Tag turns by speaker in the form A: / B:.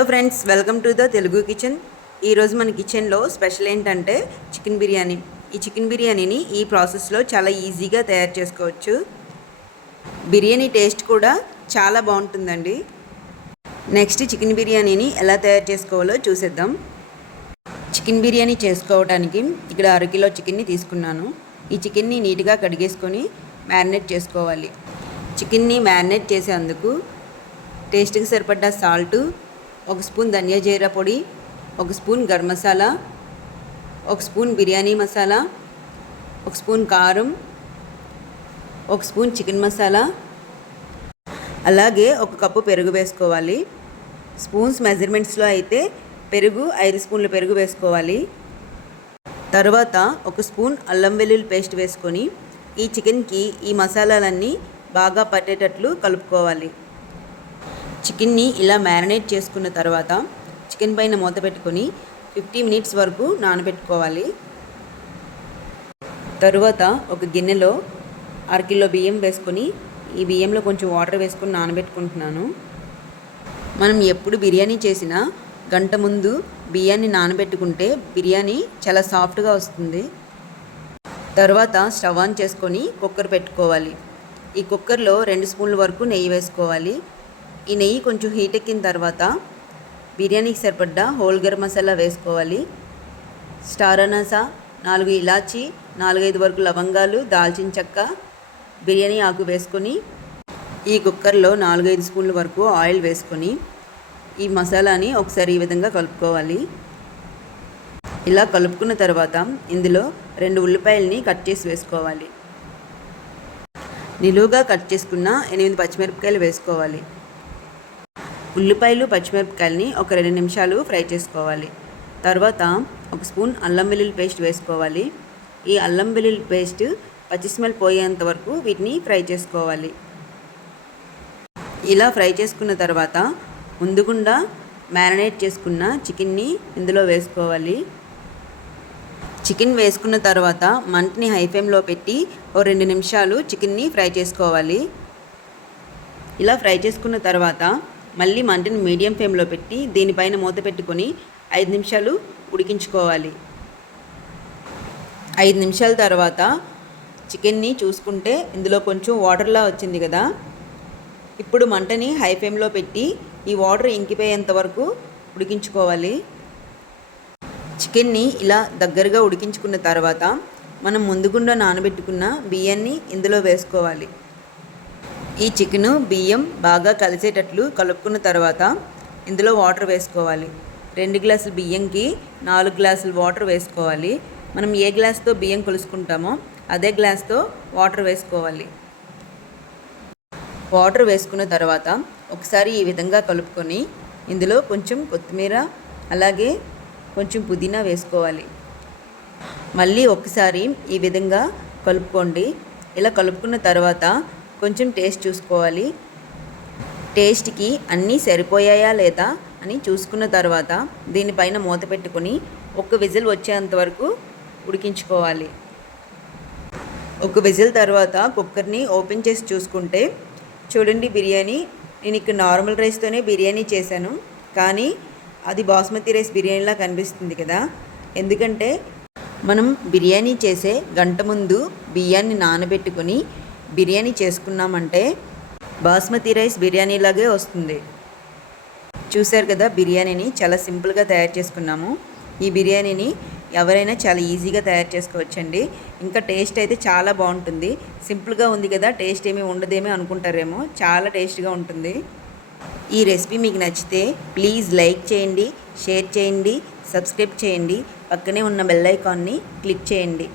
A: Hello friends welcome to the Telugu kitchen. ఈరోజు మన కిచెన్లో స్పెషల్ ఏంటంటే చికెన్ బిర్యానీ. ఈ చికెన్ బిర్యానీని ఈ ప్రాసెస్లో చాలా ఈజీగా తయారు చేసుకోవచ్చు. బిర్యానీ టేస్ట్ కూడా చాలా బాగుంటుందండి. నెక్స్ట్ చికెన్ బిర్యానీని ఎలా తయారు చేసుకోవాలో చూసేద్దాం. చికెన్ బిర్యానీ చేసుకోవడానికి ఇక్కడ అరకిలో చికెన్ని తీసుకున్నాను. ఈ చికెన్ని నీట్గా కడిగేసుకొని మ్యారినేట్ చేసుకోవాలి. చికెన్ని మ్యారినేట్ చేసేందుకు టేస్ట్కి సరిపడ్డ సాల్టు ఒక స్పూన్ ధనియా జీర పొడి ఒక స్పూన్ గరం మసాలా ఒక స్పూన్ బిర్యానీ మసాలా ఒక స్పూన్ కారం ఒక స్పూన్ చికెన్ మసాలా. అలాగే ఒక కప్పు పెరుగు వేసుకోవాలి. స్పూన్స్ మెజర్మెంట్స్లో అయితే పెరుగు ఐదు స్పూన్ల పెరుగు వేసుకోవాలి. తర్వాత ఒక స్పూన్ అల్లం వెల్లుల్లి పేస్ట్ వేసుకొని ఈ చికెన్కి ఈ మసాలాలన్నీ బాగా పట్టేటట్లు కలుపుకోవాలి. చికెన్ని ఇలా మ్యారినేట్ చేసుకున్న తర్వాత చికెన్ పైన మూత పెట్టుకొని ఫిఫ్టీ మినిట్స్ వరకు నానబెట్టుకోవాలి. తరువాత ఒక గిన్నెలో అరకిలో బియ్యం వేసుకొని ఈ బియ్యంలో కొంచెం వాటర్ వేసుకొని నానబెట్టుకుంటున్నాను. మనం ఎప్పుడు బిర్యానీ చేసినా గంట ముందు బియ్యాన్ని నానబెట్టుకుంటే బిర్యానీ చాలా సాఫ్ట్గా వస్తుంది. తర్వాత స్టవ్ ఆన్ చేసుకొని కుక్కర్ పెట్టుకోవాలి. ఈ కుక్కర్లో రెండు స్పూన్ల వరకు నెయ్యి వేసుకోవాలి. ఈ నెయ్యి కొంచెం హీట్ ఎక్కిన తర్వాత బిర్యానీకి సరిపడ్డ హోల్ గరం మసాలా వేసుకోవాలి. స్టార్ అనాసా నాలుగు ఇలాచి నాలుగైదు వరకు లవంగాలు దాల్చిన చెక్క బిర్యానీ ఆకు వేసుకొని ఈ కుక్కర్లో నాలుగైదు స్పూన్ల వరకు ఆయిల్ వేసుకొని ఈ మసాలాని ఒకసారి ఈ విధంగా కలుపుకోవాలి. ఇలా కలుపుకున్న తర్వాత ఇందులో రెండు ఉల్లిపాయలని కట్ చేసి వేసుకోవాలి. నిలువుగా కట్ చేసుకున్న ఎనిమిది పచ్చిమిరపకాయలు వేసుకోవాలి. ఉల్లిపాయలు పచ్చిమిరపకాయలని ఒక రెండు నిమిషాలు ఫ్రై చేసుకోవాలి. తర్వాత ఒక స్పూన్ అల్లం వెల్లుల్లి పేస్ట్ వేసుకోవాలి. ఈ అల్లం వెల్లుల్లి పేస్ట్ పచ్చి స్మెల్ పోయేంత వరకు వీటిని ఫ్రై చేసుకోవాలి. ఇలా ఫ్రై చేసుకున్న తర్వాత ముందుకుండా మ్యారినేట్ చేసుకున్న చికెన్ని ఇందులో వేసుకోవాలి. చికెన్ వేసుకున్న తర్వాత మంటని హై ఫ్లేమ్లో పెట్టి ఓ రెండు నిమిషాలు చికెన్ని ఫ్రై చేసుకోవాలి. ఇలా ఫ్రై చేసుకున్న తర్వాత మళ్ళీ మంటని మీడియం ఫ్లేమ్లో పెట్టి దీనిపైన మూత పెట్టుకొని ఐదు నిమిషాలు ఉడికించుకోవాలి. ఐదు నిమిషాల తర్వాత చికెన్ని చూసుకుంటే ఇందులో కొంచెం వాటర్లా వచ్చింది కదా. ఇప్పుడు మంటని హై ఫ్లేమ్లో పెట్టి ఈ వాటర్ ఇంకిపోయేంత వరకు ఉడికించుకోవాలి. చికెన్ని ఇలా దగ్గరగా ఉడికించుకున్న తర్వాత మనం ముందుగుండా నానబెట్టుకున్న బియ్యాన్ని ఇందులో వేసుకోవాలి. ఈ చికెను బియ్యం బాగా కలిసేటట్లు కలుపుకున్న తర్వాత ఇందులో వాటర్ వేసుకోవాలి. రెండు గ్లాసులు బియ్యంకి నాలుగు గ్లాసులు వాటర్ వేసుకోవాలి. మనం ఏ గ్లాస్తో బియ్యం కొలుసుకుంటామో అదే గ్లాస్తో వాటర్ వేసుకోవాలి. వాటర్ వేసుకున్న తర్వాత ఒకసారి ఈ విధంగా కలుపుకొని ఇందులో కొంచెం కొత్తిమీర అలాగే కొంచెం పుదీనా వేసుకోవాలి. మళ్ళీ ఒకసారి ఈ విధంగా కలుపుకోండి. ఇలా కలుపుకున్న తర్వాత కొంచెం టేస్ట్ చూసుకోవాలి. టేస్ట్కి అన్నీ సరిపోయాయా లేదా అని చూసుకున్న తర్వాత దీనిపైన మూత పెట్టుకొని ఒక విజిల్ వచ్చేంత వరకు ఉడికించుకోవాలి. ఒక విజిల్ తర్వాత కుక్కర్ని ఓపెన్ చేసి చూసుకుంటే చూడండి బిర్యానీ నేను ఇక్కడ నార్మల్ రైస్తోనే బిర్యానీ చేశాను కానీ అది బాస్మతి రైస్ బిర్యానీలా కనిపిస్తుంది కదా. ఎందుకంటే మనం బిర్యానీ చేసే గంట ముందు బియ్యాన్ని నానబెట్టుకొని బిర్యానీ చేసుకున్నామంటే బాస్మతి రైస్ బిర్యానీలాగే వస్తుంది. చూశారు కదా బిర్యానీని చాలా సింపుల్గా తయారు చేసుకున్నాము. ఈ బిర్యానీని ఎవరైనా చాలా ఈజీగా తయారు చేసుకోవచ్చండి. ఇంకా టేస్ట్ అయితే చాలా బాగుంటుంది. సింపుల్గా ఉంది కదా టేస్ట్ ఏమీ ఉండదేమో అనుకుంటారేమో. చాలా టేస్ట్గా ఉంటుంది. ఈ రెసిపీ మీకు నచ్చితే ప్లీజ్ లైక్ చేయండి షేర్ చేయండి సబ్స్క్రైబ్ చేయండి. పక్కనే ఉన్న బెల్ ఐకాన్ని క్లిక్ చేయండి.